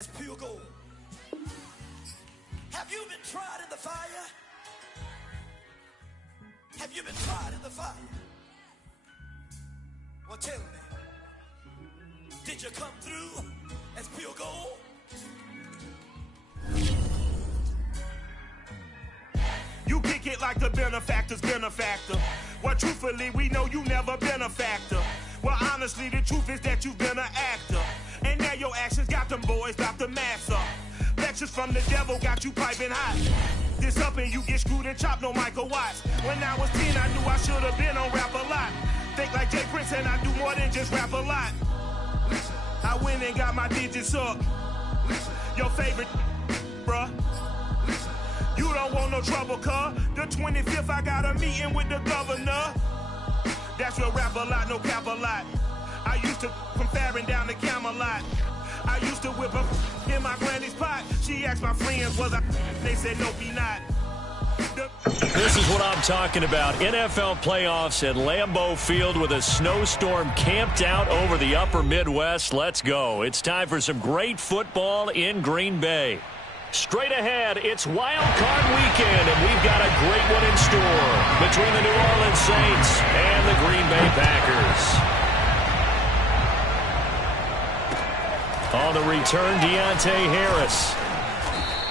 It's pure gold. Have you been tried in the fire? Have you been tried in the fire? Well, tell me, did you come through as pure gold? You kick it like the benefactor's benefactor. Well, truthfully, we know you never been a factor. Well, honestly, the truth is that you've been an actor. And now your actions got them boys dropped the mask up. Lectures from the devil got you piping hot. This up and you get screwed and chopped, no Michael Watts. When I was 10, I knew I should have been on rap a lot. Think like Jay Prince and I do more than just rap a lot. I went and got my digits up. Your favorite, bruh. You don't want no trouble, cuz. The 25th, I got a meeting with the governor. That's your rap a lot, no cap a lot. I used to from Farron down to Camelot. I used to whip up in my granny's pot. She asked my friends, was I? They said, no, be not. This is what I'm talking about. NFL playoffs at Lambeau Field with a snowstorm camped out over the upper Midwest. Let's go. It's time for some great football in Green Bay. Straight ahead, it's Wildcard weekend, and we've got a great one in store between the New Orleans Saints and the Green Bay Packers. On the return, Deontay Harris.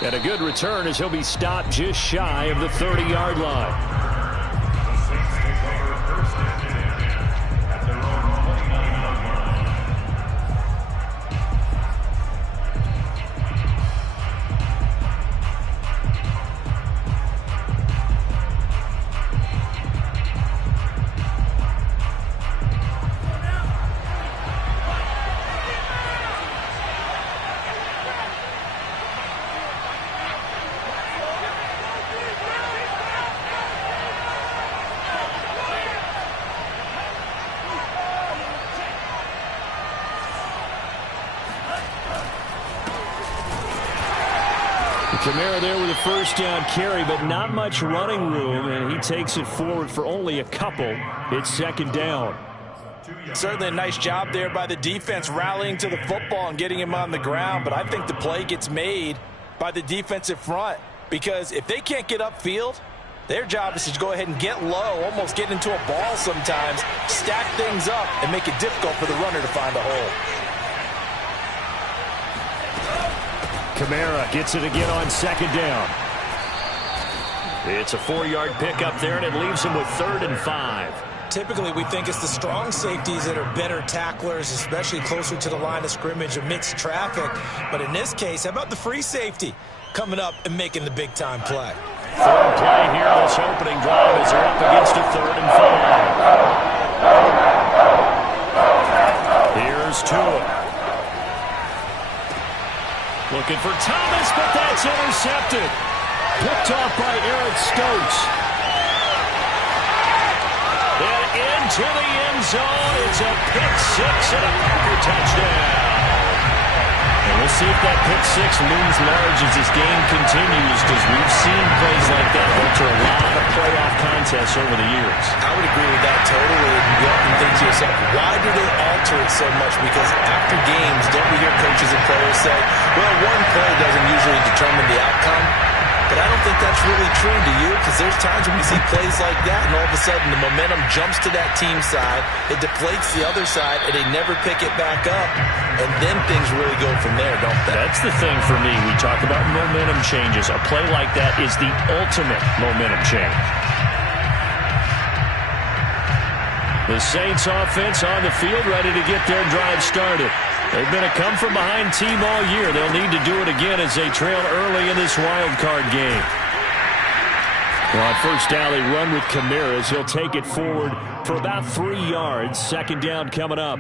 And a good return as he'll be stopped just shy of the 30-yard line. Kamara there with a first down carry, but not much running room, and he takes it forward for only a couple. It's second down. Certainly a nice job there by the defense rallying to the football and getting him on the ground, but I think the play gets made by the defensive front because if they can't get upfield, their job is to go ahead and get low, almost get into a ball sometimes, stack things up, and make it difficult for the runner to find a hole. Kamara gets it again on second down. It's a 4-yard pickup there, and it leaves him with 3rd and 5. Typically, we think it's the strong safeties that are better tacklers, especially closer to the line of scrimmage amidst traffic. But in this case, how about the free safety coming up and making the big-time play? Third play here, this opening drive as they're up against a 3rd and 5. Here's Tua. Looking for Thomas, but that's intercepted. Picked off by Eric Stokes. And into the end zone. It's a pick six and a Packer touchdown. And we'll see if that pick six looms large as this game continues, because we've seen plays like that alter a lot of playoff contests over the years. I would agree with that totally. You often think to yourself, why do they alter it so much? Because after games, don't we hear coaches and players say, well, one play doesn't usually determine the outcome? But I don't think that's really true to you, because there's times when we see plays like that, and all of a sudden the momentum jumps to that team side, it deflates the other side, and they never pick it back up, and then things really go from there, don't they? That's the thing for me. We talk about momentum changes. A play like that is the ultimate momentum change. The Saints offense on the field, ready to get their drive started. They've been a come-from-behind team all year. They'll need to do it again as they trail early in this wild card game. Well, on first down, they run with Kamara as he'll take it forward for about 3 yards. Second down coming up.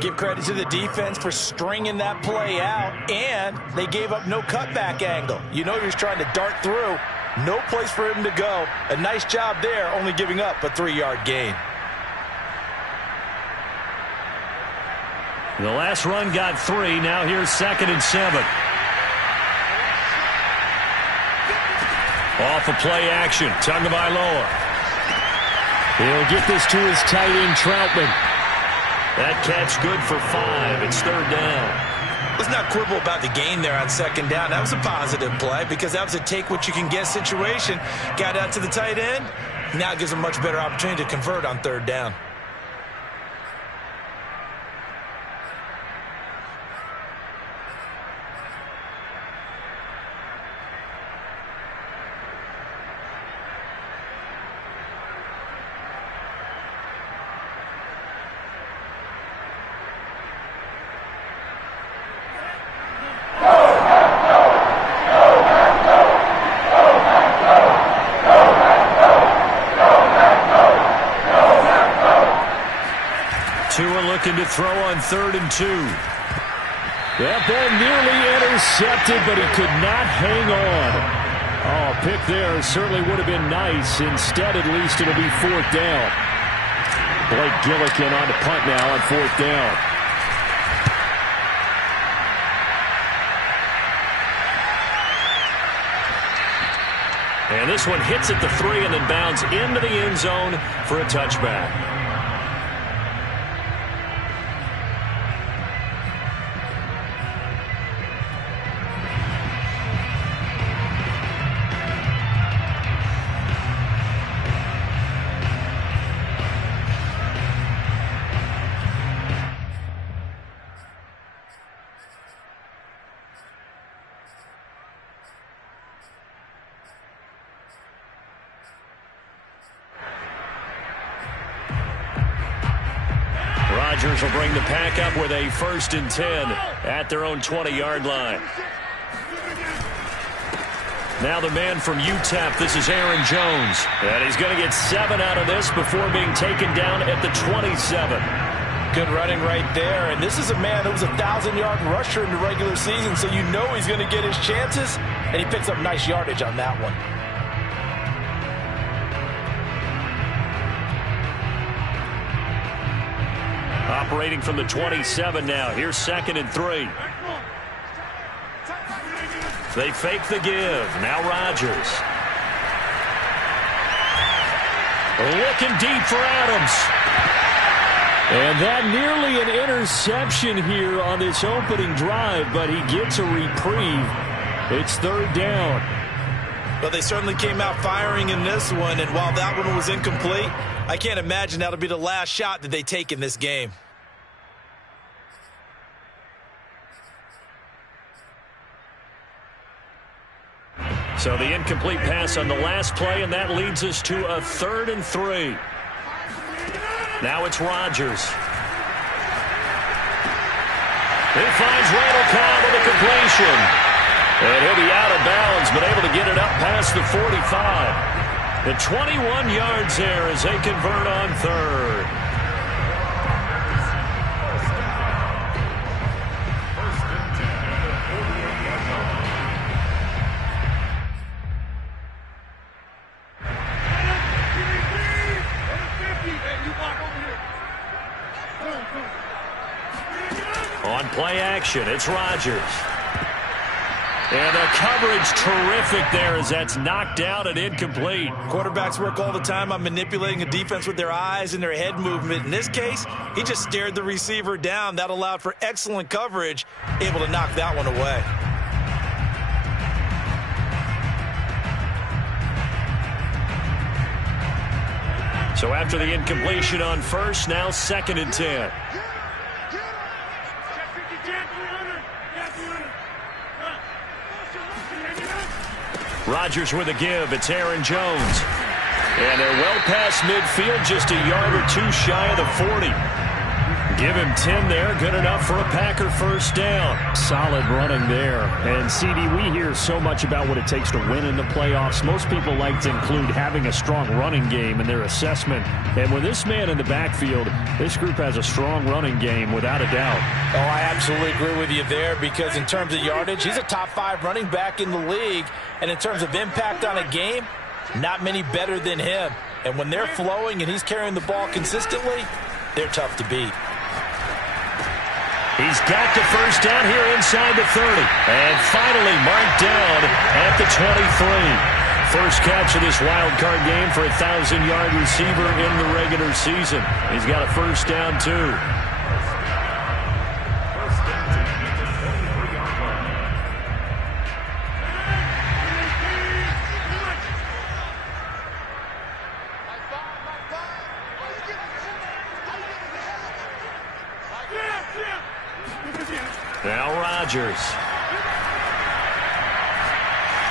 Give credit to the defense for stringing that play out, and they gave up no cutback angle. You know he was trying to dart through. No place for him to go. A nice job there, only giving up a 3-yard gain. The last run got 3. Now here's 2nd and 7. Off of play action. Tagovailoa. He'll get this to his tight end, Troutman. That catch good for 5. It's 3rd down. Let's not quibble about the gain there on second down. That was a positive play because that was a take-what-you-can-get situation. Got out to the tight end. Now gives a much better opportunity to convert on third down. Looking to throw on 3rd and 2. That ball nearly intercepted, but he could not hang on. Oh, a pick there certainly would have been nice. Instead, at least it'll be 4th down. Blake Gillikin on to punt now on 4th down. And this one hits at the 3 and then bounds into the end zone for a touchback. Rodgers will bring the pack up with a 1st and 10 at their own 20-yard line. Now the man from UTEP, this is Aaron Jones. And he's going to get 7 out of this before being taken down at the 27. Good running right there. And this is a man that was a 1,000-yard rusher in the regular season, so you know he's going to get his chances. And he picks up nice yardage on that one. Operating from the 27 now. Here's 2nd and 3. They fake the give. Now Rodgers. Looking deep for Adams. And that nearly an interception here on this opening drive, but he gets a reprieve. It's 3rd down. Well, they certainly came out firing in this one, and while that one was incomplete, I can't imagine that'll be the last shot that they take in this game. So the incomplete pass on the last play, and that leads us to a 3rd and 3. Now it's Rodgers. He finds Randall Cobb with a completion. And he'll be out of bounds, but able to get it up past the 45. The 21 yards there as they convert on 3rd. On play action, it's Rodgers. And the coverage terrific there as that's knocked out and incomplete. Quarterbacks work all the time on manipulating a defense with their eyes and their head movement. In this case, he just stared the receiver down. That allowed for excellent coverage, able to knock that one away. So after the incompletion on 1st, now 2nd and 10. Rodgers with a give. It's Aaron Jones. And they're well past midfield, just a yard or 2 shy of the 40. Give him 10 there. Good enough for a Packer 1st down. Solid running there. And, CD, we hear so much about what it takes to win in the playoffs. Most people like to include having a strong running game in their assessment. And with this man in the backfield, this group has a strong running game without a doubt. Oh, I absolutely agree with you there because in terms of yardage, he's a top 5 running back in the league. And in terms of impact on a game, not many better than him. And when they're flowing and he's carrying the ball consistently, they're tough to beat. He's got the 1st down here inside the 30. And finally marked down at the 23. First catch of this wild card game for a 1,000-yard receiver in the regular season. He's got a 1st down, too. Rodgers.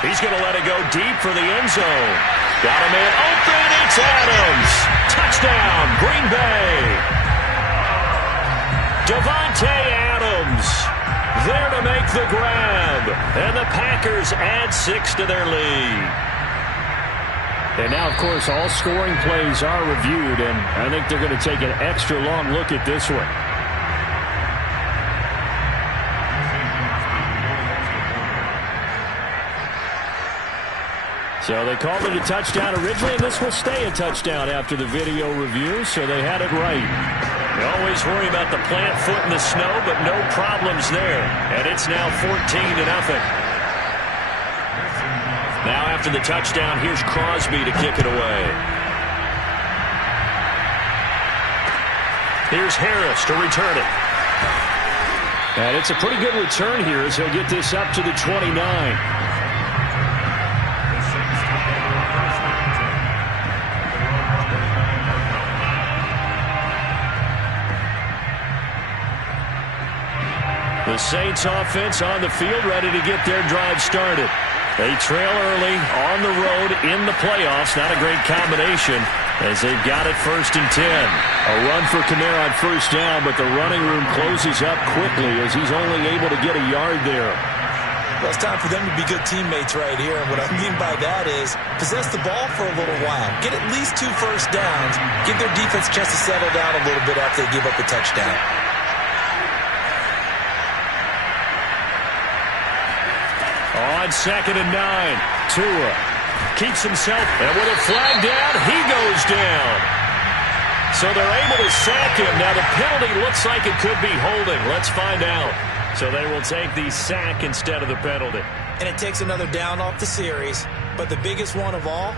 He's going to let it go deep for the end zone. Got a man open. It's Adams. Touchdown, Green Bay. Davante Adams there to make the grab. And the Packers add 6 to their lead. And now, of course, all scoring plays are reviewed, and I think they're going to take an extra long look at this one. So they called it a touchdown originally, and this will stay a touchdown after the video review, so they had it right. You always worry about the plant foot in the snow, but no problems there. And it's now 14-0. Now after the touchdown, here's Crosby to kick it away. Here's Harris to return it. And it's a pretty good return here as he'll get this up to the 29. The Saints offense on the field, ready to get their drive started. They trail early on the road in the playoffs. Not a great combination as they've got it 1st and 10. A run for Kamara on 1st down, but the running room closes up quickly as he's only able to get a yard there. Well, it's time for them to be good teammates right here. And what I mean by that is possess the ball for a little while. Get at least 2 first downs. Give their defense a chance to settle down a little bit after they give up the touchdown. On 2nd and 9, Tua keeps himself, and with a flag down, he goes down. So they're able to sack him. Now the penalty looks like it could be holding. Let's find out. So they will take the sack instead of the penalty. And it takes another down off the series. But the biggest one of all,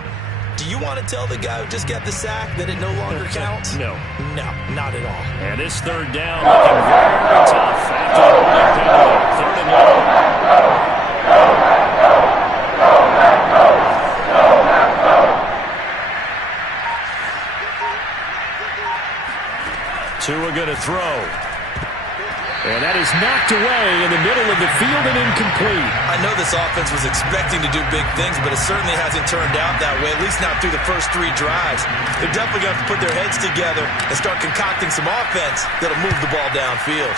do you want to tell the guy who just got the sack that it no longer counts? No. No, not at all. And this 3rd down looking very tough after the penalty. 3rd and long. Tua going to throw. And that is knocked away in the middle of the field and incomplete. I know this offense was expecting to do big things, but it certainly hasn't turned out that way, at least not through the first 3 drives. They're definitely going to have to put their heads together and start concocting some offense that'll move the ball downfield.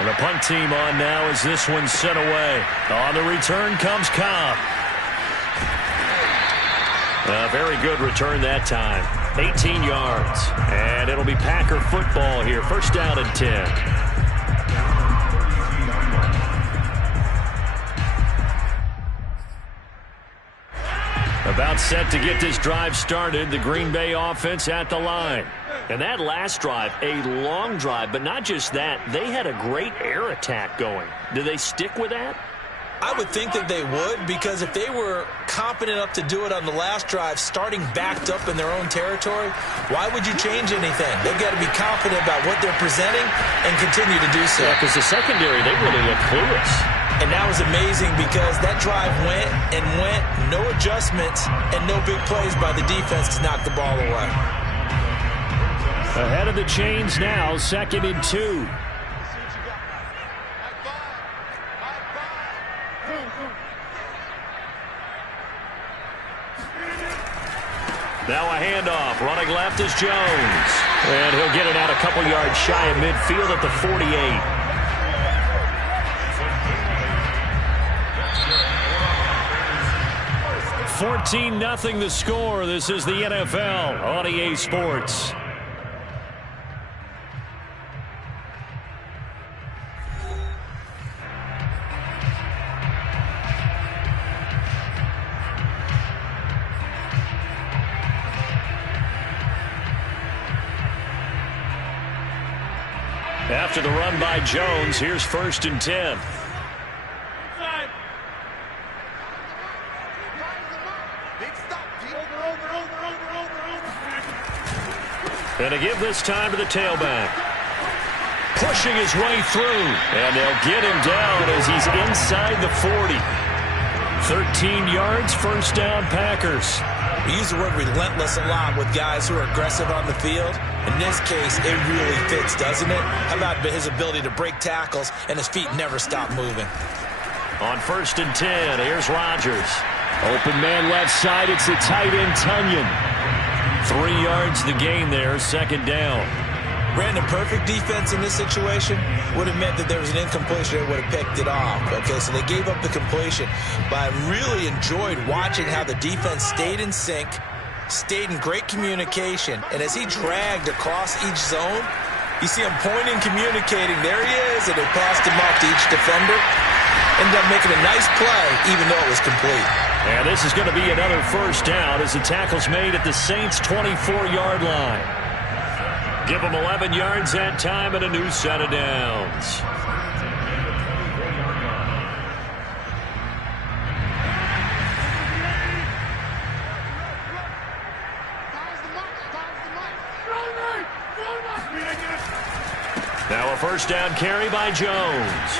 And the punt team on now as this one's sent away. On the return comes Cobb. A very good return that time. 18 yards. And it'll be Packer football here. 1st down and 10. About set to get this drive started. The Green Bay offense at the line. And that last drive, a long drive, but not just that. They had a great air attack going. Do they stick with that? I would think that they would, because if they were competent enough to do it on the last drive, starting backed up in their own territory, why would you change anything? They've got to be confident about what they're presenting and continue to do so. Yeah, because the secondary, they really look clueless. And that was amazing because that drive went and went, no adjustments, and no big plays by the defense to knock the ball away. Ahead of the chains now, 2nd and 2. Now a handoff. Running left is Jones. And he'll get it out a couple yards shy of midfield at the 48. $14-0 the score. This is the NFL on EA Sports. After the run by Jones, here's 1st and 10. And to give this time to the tailback. Pushing his way through. And they'll get him down as he's inside the 40. 13 yards, 1st down Packers. We use the word relentless a lot with guys who are aggressive on the field. In this case, it really fits, doesn't it? How about his ability to break tackles and his feet never stop moving? On 1st and 10, here's Rodgers. Open man left side, it's the tight end Tunyon. 3 yards the gain there, 2nd down. Brandon, perfect defense in this situation would have meant that there was an incompletion that would have picked it off. Okay, so they gave up the completion. But I really enjoyed watching how the defense stayed in sync, stayed in great communication, and as he dragged across each zone, you see him pointing, communicating. There he is, and they passed him off to each defender. Ended up making a nice play, even though it was complete. And this is going to be another 1st down as the tackle's made at the Saints' 24-yard line. Give them 11 yards that time and a new set of downs. Now a 1st down carry by Jones.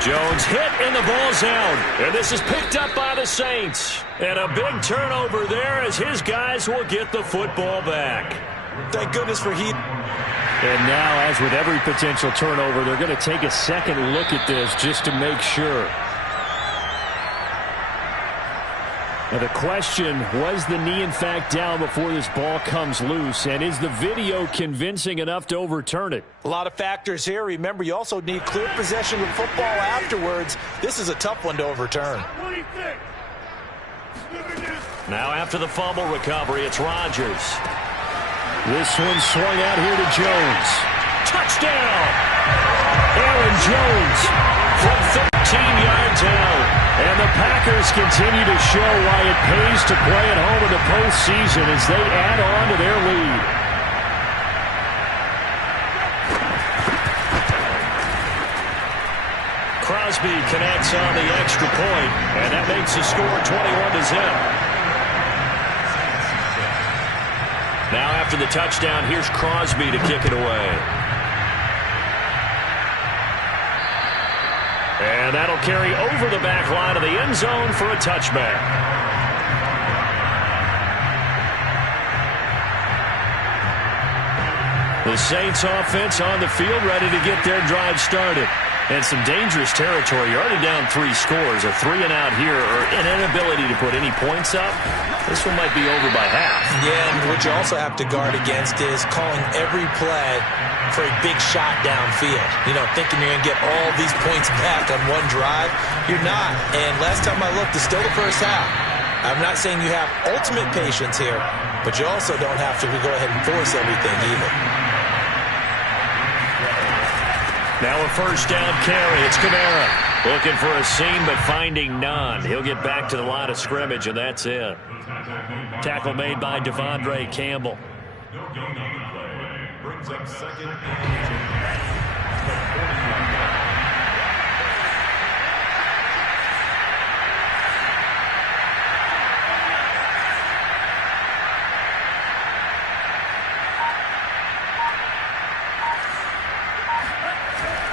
Jones hit and the ball's out. And this is picked up by the Saints. And a big turnover there as his guys will get the football back. Thank goodness for Heath. And now, as with every potential turnover, they're going to take a second look at this just to make sure. Now the question, was the knee in fact down before this ball comes loose? And is the video convincing enough to overturn it? A lot of factors here. Remember, you also need clear possession of football afterwards. This is a tough one to overturn. Now after the fumble recovery, it's Rodgers. This one swung out here to Jones. Touchdown! Aaron Jones from 13 yards out. And the Packers continue to show why it pays to play at home in the postseason as they add on to their lead. Crosby connects on the extra point, and that makes the score 21-0. Now after the touchdown, here's Crosby to kick it away. And that'll carry over the back line of the end zone for a touchback. The Saints offense on the field ready to get their drive started. And some dangerous territory. You're already down 3 scores. A 3-and-out here or an inability to put any points up. This one might be over by half. Yeah, and what you also have to guard against is calling every play for a big shot downfield. You know, thinking you're going to get all these points back on one drive. You're not. And last time I looked, it's still the first half. I'm not saying you have ultimate patience here, but you also don't have to go ahead and force everything either. Now a 1st down carry. It's Kamara looking for a seam but finding none. He'll get back to the line of scrimmage, and that's it. Tackle made by Devondre Campbell. Brings up 2nd.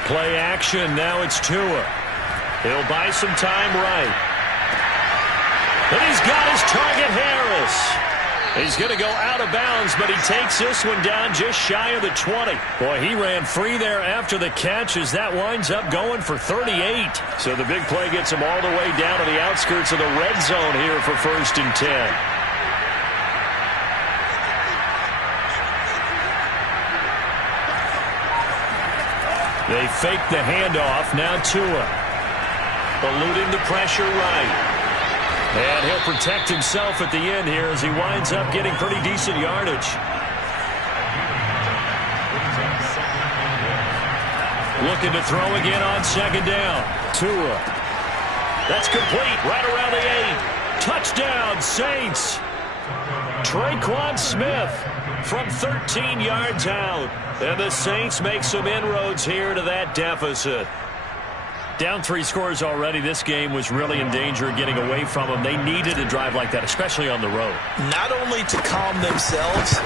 Play action. Now it's Tua. He'll buy some time right. And he's got his target, Harris. He's going to go out of bounds, but he takes this one down just shy of the 20. Boy, he ran free there after the catch as that winds up going for 38. So the big play gets him all the way down to the outskirts of the red zone here for 1st and 10. They fake the handoff. Now Tua. Eluding the pressure right. And he'll protect himself at the end here as he winds up getting pretty decent yardage. Looking to throw again on 2nd down. Tua. That's complete right around the 8. Touchdown, Saints. Traquan Smith from 13 yards out. And the Saints make some inroads here to that deficit. Down 3 scores already. This game was really in danger of getting away from them. They needed a drive like that, especially on the road. Not only to calm themselves,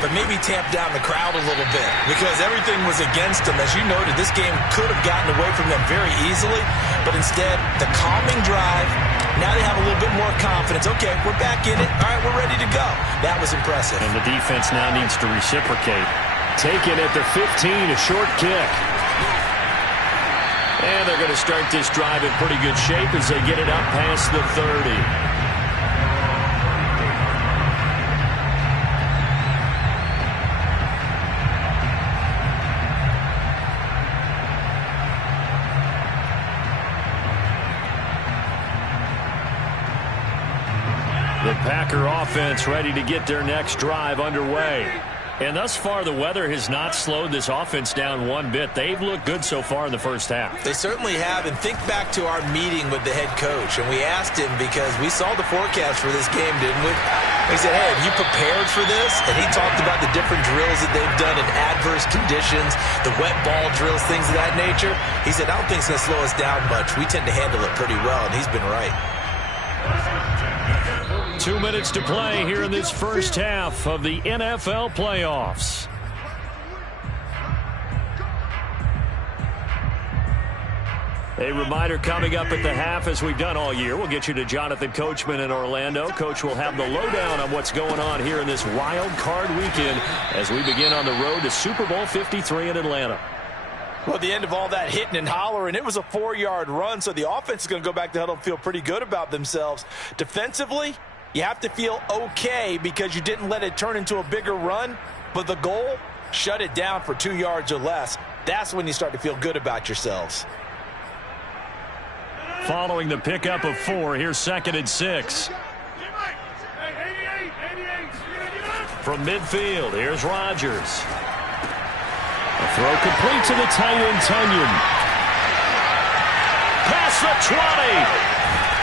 but maybe tamp down the crowd a little bit because everything was against them. As you noted, this game could have gotten away from them very easily, but instead, the calming drive Now they have a little bit more confidence. Okay, we're back in it. All right, we're ready to go. That was impressive. And the defense now needs to reciprocate. Taken at the 15, a short kick. And they're going to start this drive in pretty good shape as they get it up past the 30. The Packer offense ready to get their next drive underway. And thus far, the weather has not slowed this offense down one bit. They've looked good so far in the first half. They certainly have. And think back to our meeting with the head coach. And we asked him because we saw the forecast for this game, didn't we? He said, hey, have you prepared for this? And he talked about the different drills that they've done in adverse conditions, the wet ball drills, things of that nature. He said, I don't think it's going to slow us down much. We tend to handle it pretty well, and he's been right. 2 minutes to play here in this first half of the NFL playoffs. A reminder coming up at the half, as we've done all year. We'll get you to Jonathan Coachman in Orlando. Coach will have the lowdown on what's going on here in this wild card weekend as we begin on the road to Super Bowl 53 in Atlanta. Well, the end of all that hitting and hollering, it was a 4-yard run, so the offense is going to go back to huddle and feel pretty good about themselves. Defensively, you have to feel okay because you didn't let it turn into a bigger run, but the goal, shut it down for 2 yards or less. That's when you start to feel good about yourselves. Following the pickup of 4, here's 2nd and 6. From midfield, here's Rodgers. A throw complete to the tight end, Tunyon. Past the 20.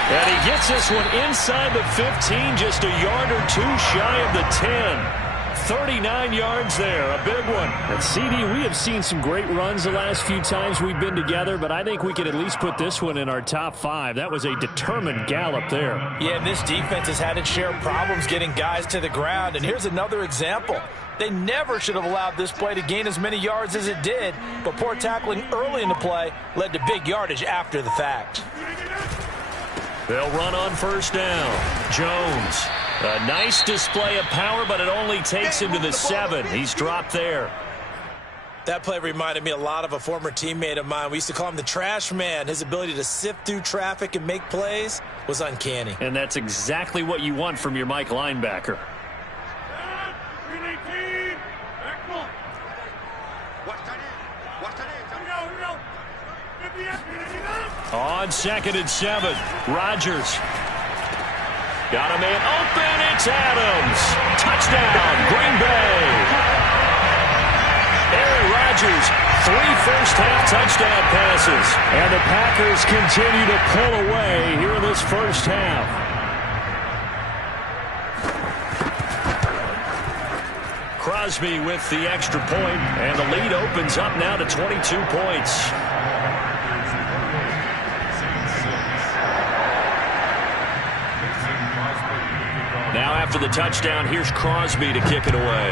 And he gets this one inside the 15, just a yard or two shy of the 10. 39 yards there, a big one. And CD, we have seen some great runs the last few times we've been together, but I think we could at least put this one in our top 5. That was a determined gallop there. Yeah, this defense has had its share of problems getting guys to the ground, and here's another example. They never should have allowed this play to gain as many yards as it did, but poor tackling early in the play led to big yardage after the fact. They'll run on first down. Jones. A nice display of power, but it only takes him to the 7. He's dropped there. That play reminded me a lot of a former teammate of mine. We used to call him the trash man. His ability to sift through traffic and make plays was uncanny. And that's exactly what you want from your Mike linebacker. On 2nd and 7, Rodgers. Got a man open, it's Adams. Touchdown, Green Bay. Aaron Rodgers, 3 first-half touchdown passes. And the Packers continue to pull away here in this first half. Crosby with the extra point, and the lead opens up now to 22 points. Now after the touchdown, here's Crosby to kick it away.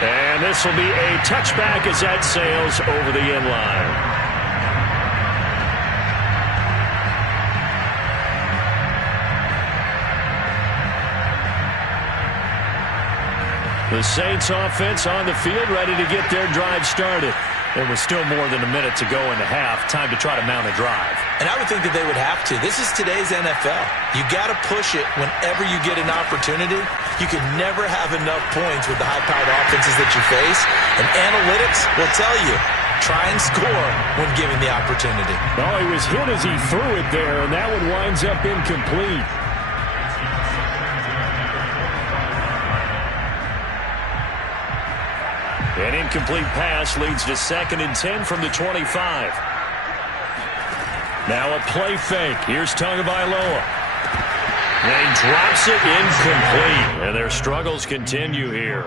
And this will be a touchback as that sails over the end line. The Saints offense on the field ready to get their drive started. There was still more than a minute to go in the half. Time to try to mount a drive. And I would think that they would have to. This is today's NFL. You got to push it whenever you get an opportunity. You can never have enough points with the high-powered offenses that you face. And analytics will tell you, try and score when given the opportunity. Oh, he was hit as he threw it there, and that one winds up incomplete. An incomplete pass leads to 2nd and 10 from the 25. Now a play fake. Here's Tagovailoa. And he drops it incomplete. And their struggles continue here.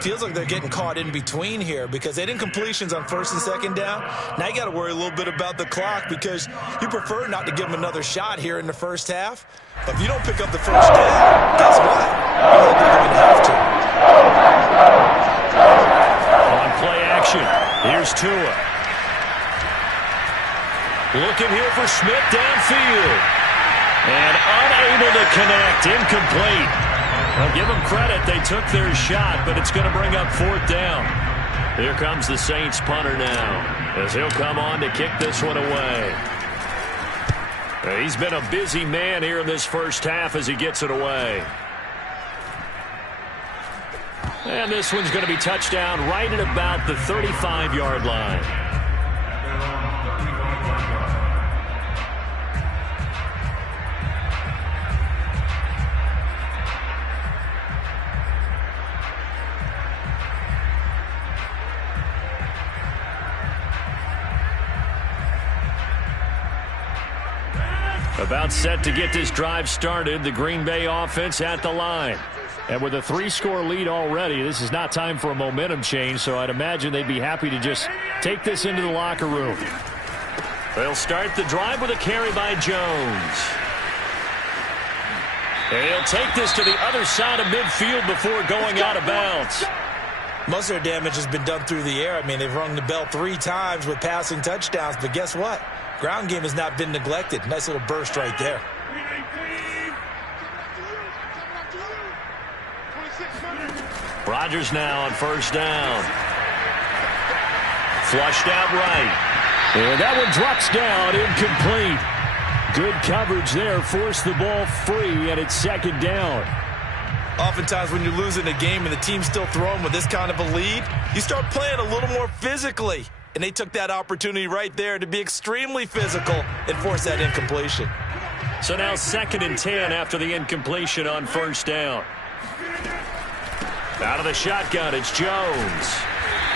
Feels like they're getting caught in between here because they didn't completions on 1st and 2nd down. Now you got to worry a little bit about the clock because you prefer not to give them another shot here in the first half. But if you don't pick up the first down, guess what? You're likely going to have to. On play action, here's Tua. Looking here for Smith downfield. And unable to connect. Incomplete. Well, give them credit. They took their shot, but it's going to bring up 4th down. Here comes the Saints punter now, as he'll come on to kick this one away. He's been a busy man here in this first half as he gets it away. And this one's going to be touchdown right at about the 35-yard line. About set to get this drive started. The Green Bay offense at the line. And with a 3-score lead already, this is not time for a momentum change, so I'd imagine they'd be happy to just take this into the locker room. They'll start the drive with a carry by Jones. And he'll take this to the other side of midfield before going out of bounds. Most of their damage has been done through the air. I mean, they've rung the bell 3 times with passing touchdowns, but guess what? Ground game has not been neglected. Nice little burst right there. Rodgers now on 1st down. Flushed out right. And that one drops down, incomplete. Good coverage there, forced the ball free, and it's 2nd down. Oftentimes when you're losing a game and the team's still throwing with this kind of a lead, you start playing a little more physically. And they took that opportunity right there to be extremely physical and force that incompletion. So now 2nd and 10 after the incompletion on 1st down. Out of the shotgun, it's Jones.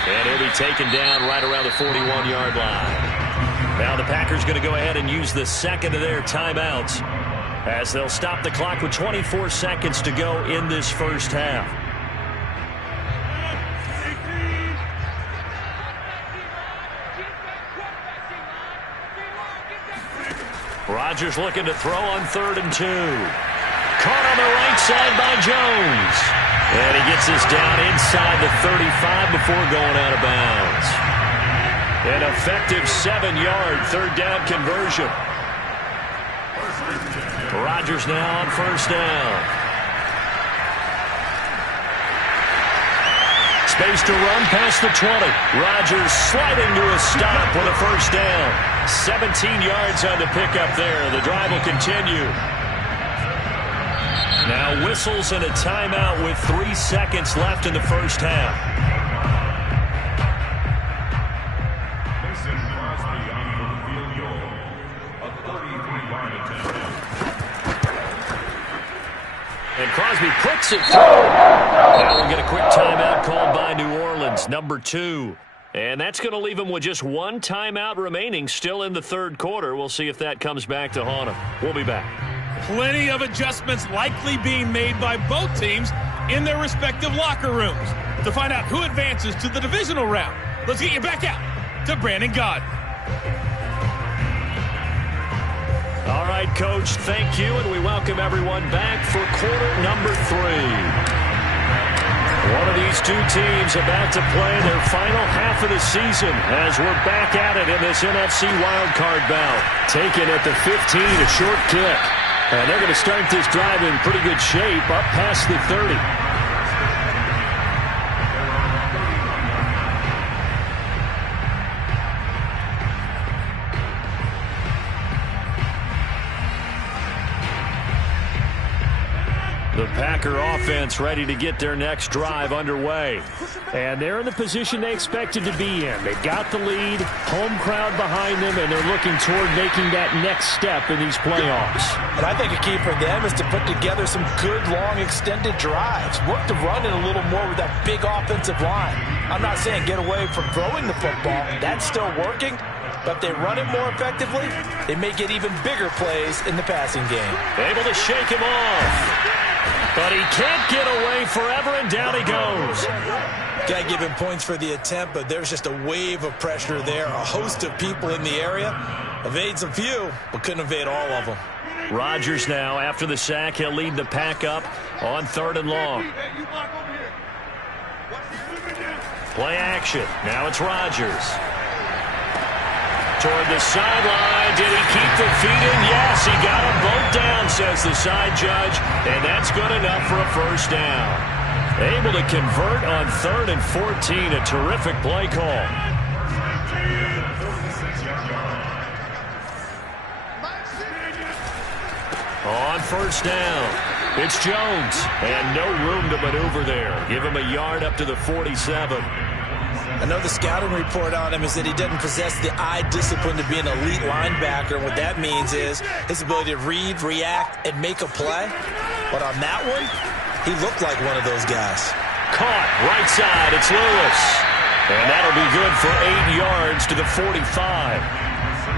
And he'll be taken down right around the 41-yard line. Now the Packers going to go ahead and use the 2nd of their timeouts as they'll stop the clock with 24 seconds to go in this first half. Rodgers looking to throw on 3rd and 2. Caught on the right side by Jones. And he gets this down inside the 35 before going out of bounds. An effective 7-yard 3rd down conversion. Rodgers now on 1st down. Space to run past the 20. Rodgers sliding to a stop with a 1st down. 17 yards on the pickup there. The drive will continue. Now whistles and a timeout with 3 seconds left in the first half. And Crosby puts it through. Now we'll get a quick timeout called by New Orleans, number 2. And that's going to leave him with just 1 timeout remaining still in the 3rd quarter. We'll see if that comes back to haunt him. We'll be back. Plenty of adjustments likely being made by both teams in their respective locker rooms. To find out who advances to the divisional round, let's get you back out to Brandon Gaudin. All right, Coach, thank you, and we welcome everyone back for quarter number 3. One of these two teams about to play their final half of the season as we're back at it in this NFC Wildcard bout. Taken at the 15, a short kick. And they're going to start this drive in pretty good shape up past the 30. The Packer offense ready to get their next drive underway. And they're in the position they expected to be in. They got the lead, home crowd behind them, and they're looking toward making that next step in these playoffs. And I think a key for them is to put together some good, long, extended drives. Work the run in a little more with that big offensive line. I'm not saying get away from throwing the football. That's still working. But if they run it more effectively, they may get even bigger plays in the passing game. Able to shake him off. But he can't get away forever, and down he goes. Got to give him points for the attempt, but there's just a wave of pressure there. A host of people in the area. Evades a few, but couldn't evade all of them. Rodgers now, after the sack, he'll lead the pack up on 3rd and long. Play action. Now it's Rodgers. Toward the sideline. Did he keep the feet in? Yes, he got them both down, says the side judge. And that's good enough for a first down. Able to convert on 3rd and 14. A terrific play call. On first down, it's Jones. And no room to maneuver there. Give him a yard up to the 47. I know the scouting report on him is that he doesn't possess the eye discipline to be an elite linebacker. And what that means is his ability to read, react, and make a play. But on that one, he looked like one of those guys. Caught, right side, it's Lewis. And that'll be good for 8 yards to the 45.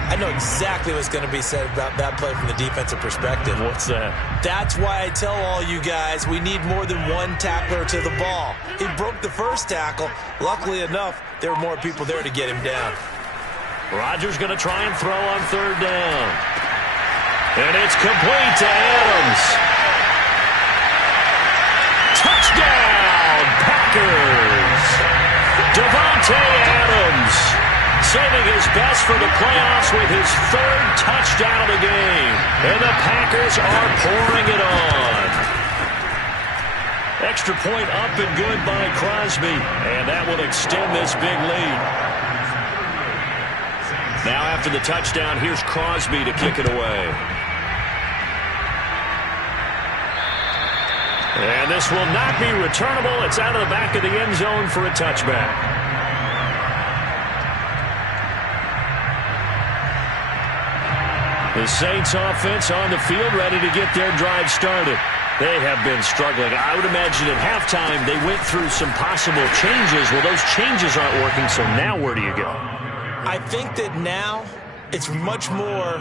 I know exactly what's going to be said about that play from the defensive perspective. What's that? That's why I tell all you guys we need more than one tackler to the ball. He broke the first tackle. Luckily enough, there were more people there to get him down. Rodgers going to try and throw on 3rd down. And it's complete to Adams. Touchdown, Packers! Davante Adams saving his best for the playoffs with his 3rd touchdown of the game. And the Packers are pouring it on. Extra point up and good by Crosby. And that will extend this big lead. Now after the touchdown, here's Crosby to kick it away. And this will not be returnable. It's out of the back of the end zone for a touchback. The Saints offense on the field ready to get their drive started. They have been struggling. I would imagine at halftime they went through some possible changes. Well, those changes aren't working, so now where do you go? I think that now it's much more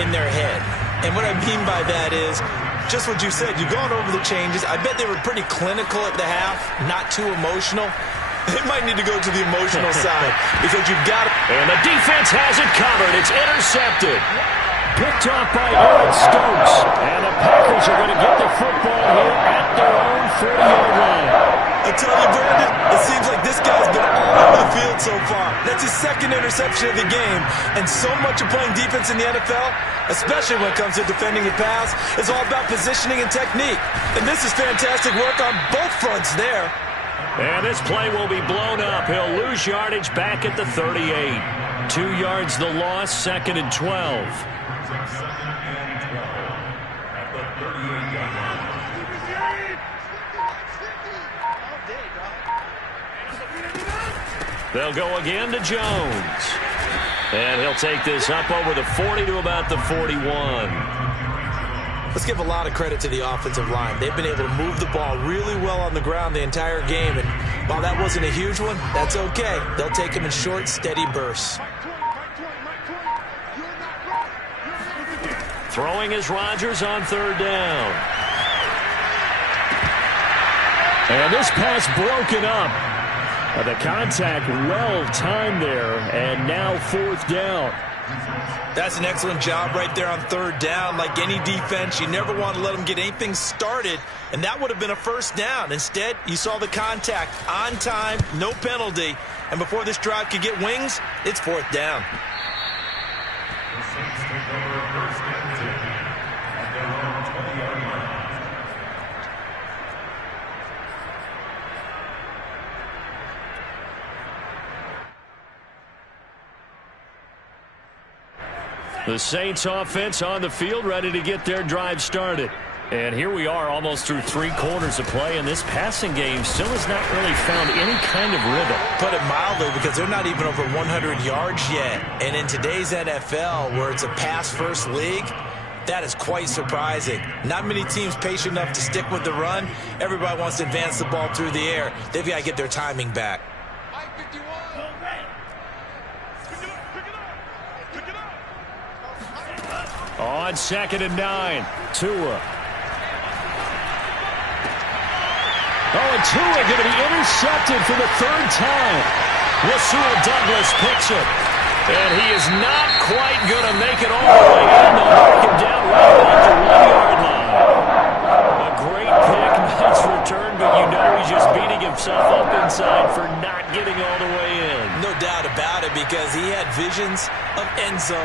in their head. And what I mean by that is just what you said. You've gone over the changes. I bet they were pretty clinical at the half, not too emotional. They might need to go to the emotional side because you've got to. And the defense has it covered. It's intercepted. Picked off by Eric Stokes. And the Packers are going to get the football here at their own 40-yard line. I tell you, Brandon, it seems like this guy's been all over the field so far. That's his 2nd interception of the game. And so much of playing defense in the NFL, especially when it comes to defending the pass, is all about positioning and technique. And this is fantastic work on both fronts there. And this play will be blown up. He'll lose yardage back at the 38. 2 yards the loss, 2nd and 12. They'll go again to Jones. And he'll take this up over the 40 to about the 41. Let's give a lot of credit to the offensive line. They've been able to move the ball really well on the ground the entire game. And while that wasn't a huge one, that's okay. They'll take them in short, steady bursts. Throwing is Rodgers on 3rd down. And this pass broken up. The contact well timed there, and now 4th down. That's an excellent job right there on 3rd down. Like any defense, you never want to let them get anything started, and that would have been a first down. Instead, you saw the contact on time, no penalty, and before this drive could get wings, it's 4th down. The Saints offense on the field ready to get their drive started. And here we are almost through 3 quarters of play, and this passing game still has not really found any kind of rhythm. Put it mildly, because they're not even over 100 yards yet. And in today's NFL, where it's a pass-first league, that is quite surprising. Not many teams patient enough to stick with the run. Everybody wants to advance the ball through the air. They've got to get their timing back. On 2nd and 9, Tua. Oh, and Tua going to be intercepted for the 3rd time. Rasul Douglas picks it. And he is not quite going to make it all the way in. They'll mark him down right about the 1-yard line. A great pick. Nice return but you know he's just beating himself up inside for not getting all the way in. No doubt about it, because he had visions of end zone